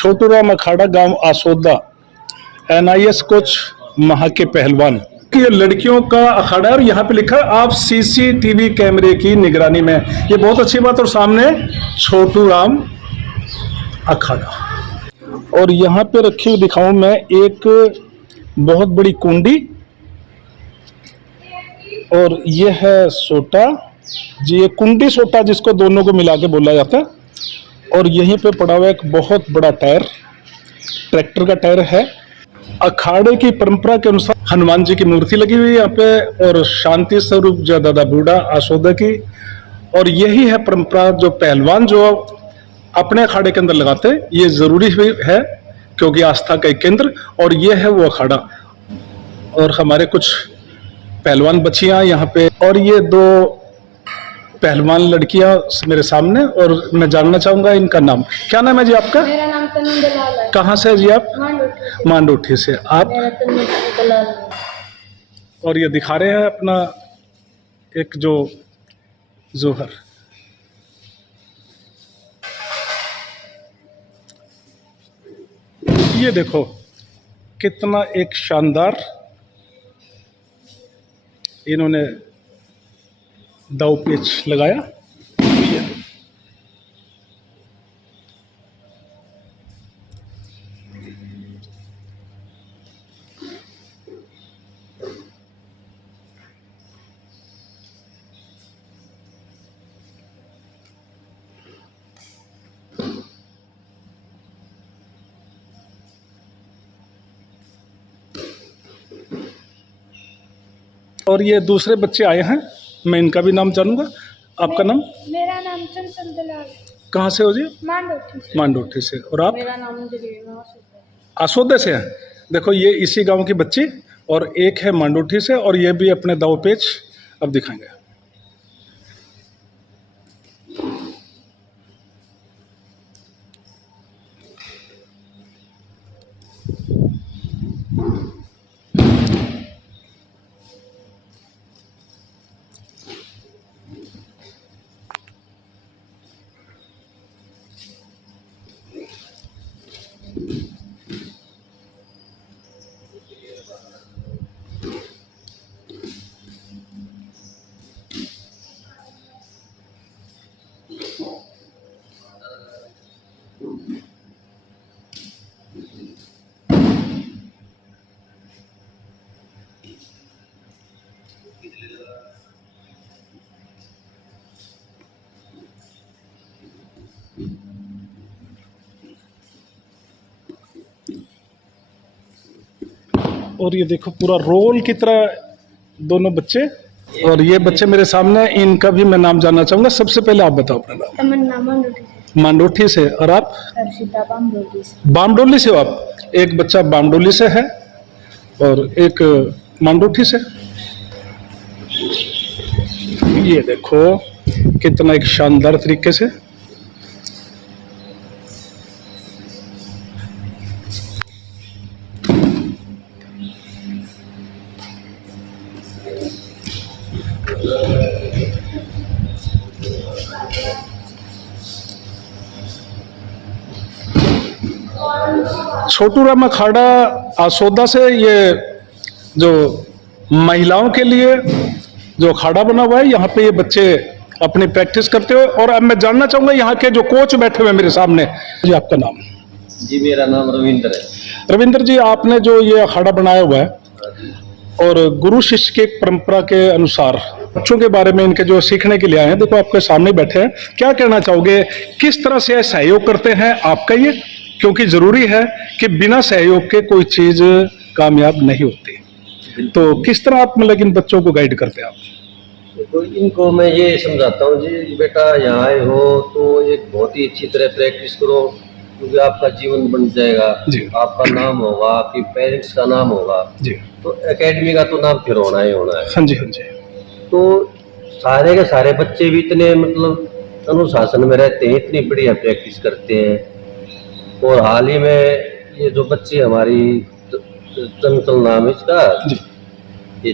छोटूराम अखाड़ा गांव Asoda, NIS coach महा के पहलवान कि ये लड़कियों का अखाड़ा है और यहाँ पे लिखा है आप CCTV कैमरे की निगरानी में। ये बहुत अच्छी बात। और सामने छोटूराम अखाड़ा और यहाँ पे रखी हुई दिखाऊं मैं एक बहुत बड़ी कुंडी और ये है सोटा जी, ये कुंडी सोटा जिसको दोनों को मिला के बोला जाता है। और यहीं पे पड़ा हुआ एक बहुत बड़ा टायर, ट्रैक्टर का टायर है। अखाड़े की परंपरा के अनुसार हनुमान जी की मूर्ति लगी हुई है यहाँ पे और शांति स्वरूप जय दादा बूढ़ा आसोदा की। और यही है परंपरा जो पहलवान जो अपने अखाड़े के अंदर लगाते हैं, ये जरूरी भी है क्योंकि आस्था का एक केंद्र। और ये है वो अखाड़ा और हमारे कुछ पहलवान बच्चियां यहाँ पे और ये दो पहलवान लड़कियां मेरे सामने। और मैं जानना चाहूंगा इनका नाम क्या नाम है जी आपका? मेरा नाम तनुज दलाल है। कहाँ से है जी आप? मांडोठी से। आप? मेरा तनुज दलाल है। और ये दिखा रहे हैं अपना एक जो जोहर। ये देखो कितना एक शानदार इन्होंने दाव पेच लगाया। और ये दूसरे बच्चे आए हैं, मैं इनका भी नाम जानूंगा। आपका नाम? मेरा नाम चंचल दलाल है। कहाँ से हो जी? मांडोठी से। मांडोठी से। और आप? मेरा नाम आसोदे से हैं। देखो ये इसी गांव की बच्ची और एक है मांडोठी से और ये भी अपने दाव पेच अब दिखाएंगे। और ये देखो पूरा रोल की तरह दोनों बच्चे। और ये बच्चे मेरे सामने, इनका भी मैं नाम जानना चाहूंगा। सबसे पहले आप बताओ अपना नाम। तमन्ना मांडोठी से। मांडोठी से। और आप? हर्षिता बामडोली से। बामडोली से हो आप? एक बच्चा बामडोली से है और एक मांडोठी से। ये देखो कितना एक शानदार तरीके से छोटूराम अखाड़ा आसोदा से ये जो महिलाओं के लिए जो अखाड़ा बना हुआ है, यहाँ पे ये बच्चे अपनी प्रैक्टिस करते हो। और अब मैं जानना चाहूंगा यहाँ के जो कोच बैठे हुए मेरे सामने जी, आपका नाम? जी मेरा नाम रविंद्र है। रविंद्र जी, आपने जो ये अखाड़ा बनाया हुआ है और गुरु शिष्य की परंपरा के अनुसार बच्चों के बारे में इनके जो सीखने के लिए आए हैं, देखो आपके सामने बैठे हैं, क्या कहना चाहोगे? किस तरह से सहयोग करते हैं आपका ये? क्योंकि जरूरी है कि बिना सहयोग के कोई चीज कामयाब नहीं होती। तो किस तरह आप मतलब इन बच्चों को गाइड करते हैं आप? तो इनको मैं ये समझाता हूँ जी, बेटा यहाँ आए हो तो एक बहुत ही अच्छी तरह प्रैक्टिस करो क्योंकि आपका जीवन बन जाएगा जी। आपका नाम होगा, आपके पेरेंट्स का नाम होगा जी। तो एकेडमी का तो नाम फिर होना ही होना है। हाँ जी, हाँ जी। तो सारे के सारे बच्चे भी इतने मतलब अनुशासन में रहते हैं, इतनी बढ़िया प्रैक्टिस करते हैं। और हाल ही में ये जो बच्ची हमारी चंचल नाम इसका, ये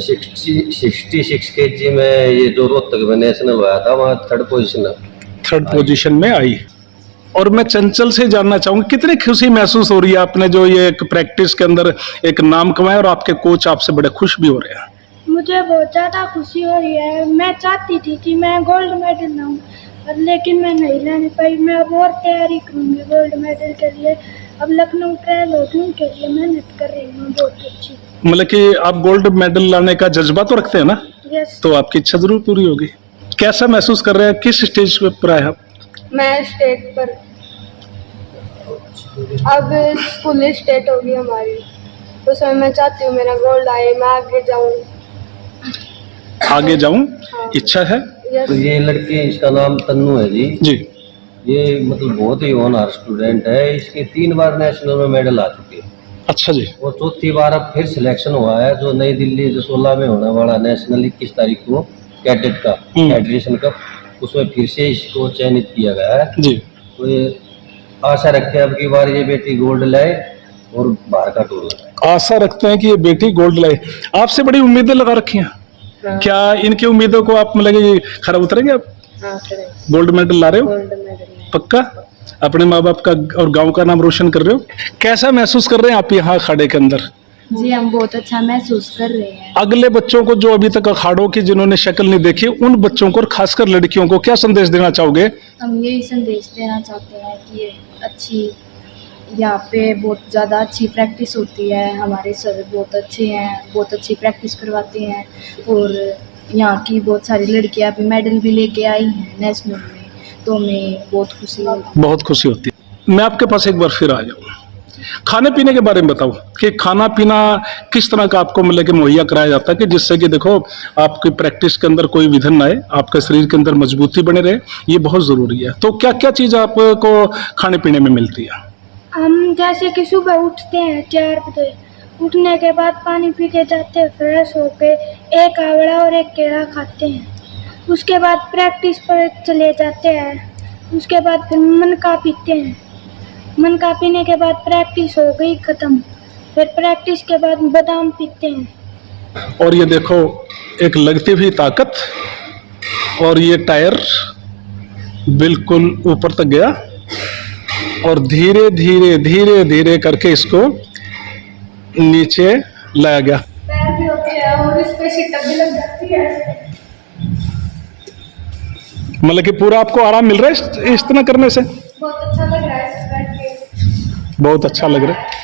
66 kg में ये जो रोहतक में नेशनल हुआ था वहाँ थर्ड पोजीशन में आई। और मैं चंचल से जानना चाहूंगा कितनी खुशी महसूस हो रही है आपने जो ये एक प्रैक्टिस के अंदर एक नाम कमाया और आपके कोच आपसे बड़े खुश भी हो रहे हैं। मुझे बहुत ज़्यादा खुशी हो रही है। मैं चाहती थी कि मैं गोल्ड मेडल लाऊं, लेकिन मैं नहीं लाने पाई। मैं अब और तैयारी करूंगी गोल्ड मेडल के लिए। अब लखनऊ ट्रायल होने के लिए मेहनत कर रही हूँ बहुत अच्छी। मतलब कि आप गोल्ड मेडल लाने का जज्बा तो रखते हैं ना, यस। तो आपकी इच्छा जरूर पूरी होगी। कैसा महसूस कर रहे हैं, किस स्टेज पर आए आप? मैं स्टेट पर, अब स्कूल स्टेट होगी हमारी, उसमें मैं चाहती हूँ मेरा गोल्ड आए, मैं आगे जाऊँ। आगे जाऊं हाँ। इच्छा है तो ये लड़की, इसका नाम तन्नू है जी। जी। ये मतलब बहुत ही होनहार स्टूडेंट है। इसके 3 बार नेशनल में मेडल आ चुके हैं अच्छा जी। और चौथी बार अब फिर सिलेक्शन हुआ है जो नई दिल्ली 16 में होने वाला नेशनल 21 तारीख को कैडेट का फेडरेशन कप, उसमें फिर से इसको चयनित किया गया है जी। तो ये आशा रखते हैं अब की बार ये बेटी गोल्ड लाए और बाहर का टूर लगाए। आशा रखते हैं कि ये बेटी गोल्ड लाए। आपसे बड़ी उम्मीदें लगा रखी हैं, क्या इनकी उम्मीदों को आप मतलब कि खरा उतरेंगे? आप गोल्ड मेडल ला रहे हो पक्का? अपने माँ बाप का और गांव का नाम रोशन कर रहे हो। कैसा महसूस कर रहे हैं आप यहाँ अखाड़े के अंदर? जी हम बहुत अच्छा महसूस कर रहे हैं। अगले बच्चों को जो अभी तक अखाड़ों की जिन्होंने शक्ल नहीं देखी, उन बच्चों को और खासकर लड़कियों को क्या संदेश देना चाहोगे? हम यही संदेश देना चाहते हैं कि ये अच्छी, यहाँ पे बहुत ज़्यादा अच्छी प्रैक्टिस होती है। हमारे सर बहुत अच्छे हैं, बहुत अच्छी प्रैक्टिस करवाते हैं और यहाँ की बहुत सारी लड़कियाँ भी मेडल भी लेके आई हैं नेशनल में, तो हमें बहुत खुशी होती है। बहुत खुशी होती है। मैं आपके पास एक बार फिर आ जाऊँ, खाने पीने के बारे में बताओ कि खाना पीना किस तरह का आपको मतलब कि मुहैया कराया जाता है कि जिससे कि देखो आपकी प्रैक्टिस के अंदर कोई विघन ना आए, आपके शरीर के अंदर मजबूती बने रहे, ये बहुत ज़रूरी है। तो क्या क्या चीज़ आपको खाने पीने में मिलती है? हम जैसे कि सुबह उठते हैं 4 बजे, उठने के बाद पानी पी के जाते हैं, फ्रेश होके एक आंवला और एक केला खाते हैं। उसके बाद प्रैक्टिस पर चले जाते हैं। उसके बाद फिर मनका पीते हैं। मनका पीने के बाद प्रैक्टिस हो गई ख़त्म। फिर प्रैक्टिस के बाद बादाम पीते हैं। और ये देखो एक लगती हुई ताकत, और ये टायर बिल्कुल ऊपर तक गया और धीरे धीरे धीरे धीरे करके इसको नीचे लाया गया। पैर भी होते हैं और इस पे सिटअप भी लग जाती है। मतलब कि पूरा आपको आराम मिल रहा है इस तरह करने से? बहुत अच्छा लग रहा है इस बैठ के। बहुत अच्छा लग रहा है।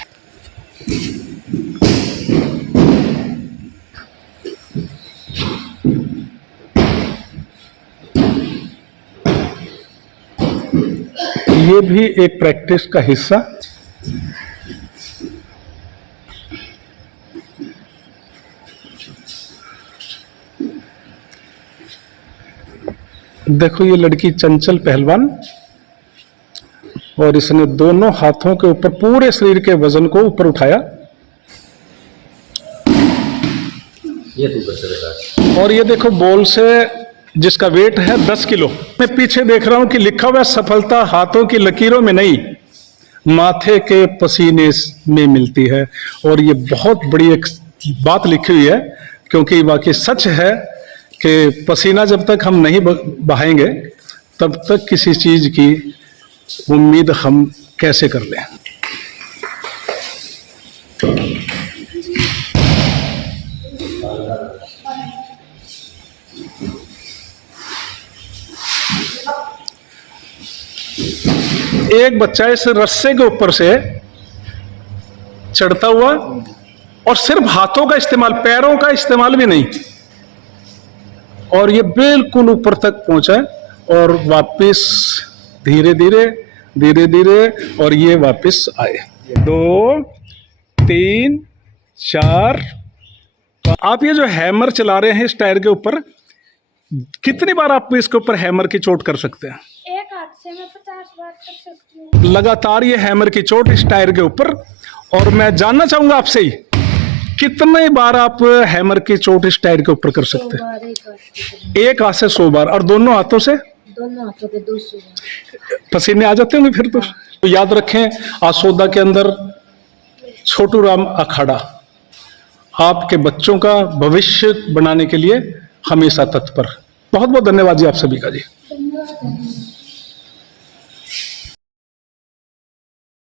ये भी एक प्रैक्टिस का हिस्सा। देखो ये लड़की चंचल पहलवान, और इसने दोनों हाथों के ऊपर पूरे शरीर के वजन को ऊपर उठाया। ये तू कर सकता। और ये देखो बॉल से जिसका वेट है 10 किलो। मैं पीछे देख रहा हूं कि लिखा हुआ है सफलता हाथों की लकीरों में नहीं, माथे के पसीने में मिलती है। और ये बहुत बड़ी एक बात लिखी हुई है, क्योंकि वाकई सच है कि पसीना जब तक हम नहीं बहाएंगे तब तक किसी चीज की उम्मीद हम कैसे कर लें। एक बच्चा इस रस्से के ऊपर से चढ़ता हुआ, और सिर्फ हाथों का इस्तेमाल, पैरों का इस्तेमाल भी नहीं, और ये बिल्कुल ऊपर तक पहुंचा और वापस धीरे धीरे धीरे धीरे, और ये वापस आए। 2 3 4। आप ये जो हैमर चला रहे हैं इस टायर के ऊपर, कितनी बार आप इसके ऊपर हैमर की चोट कर सकते हैं? एक हाथ से मैं 50 बार कर सकती हूँ लगातार ये हैमर की चोट इस टायर के ऊपर। और मैं जानना चाहूंगा आपसे ही, कितने बार आप हैमर की चोट इस टायर के ऊपर कर सकते हैं? एक हाथ से 100 बार, और दोनों हाथों से? दोनों हाथों के 200 बार। पसीने आ जाते होंगे फिर तो याद रखें, आसोदा के अंदर छोटू राम अखाड़ा आपके बच्चों का भविष्य बनाने के लिए हमेशा तत्पर। बहुत बहुत धन्यवाद जी आप सभी का जी। धन्यवाद।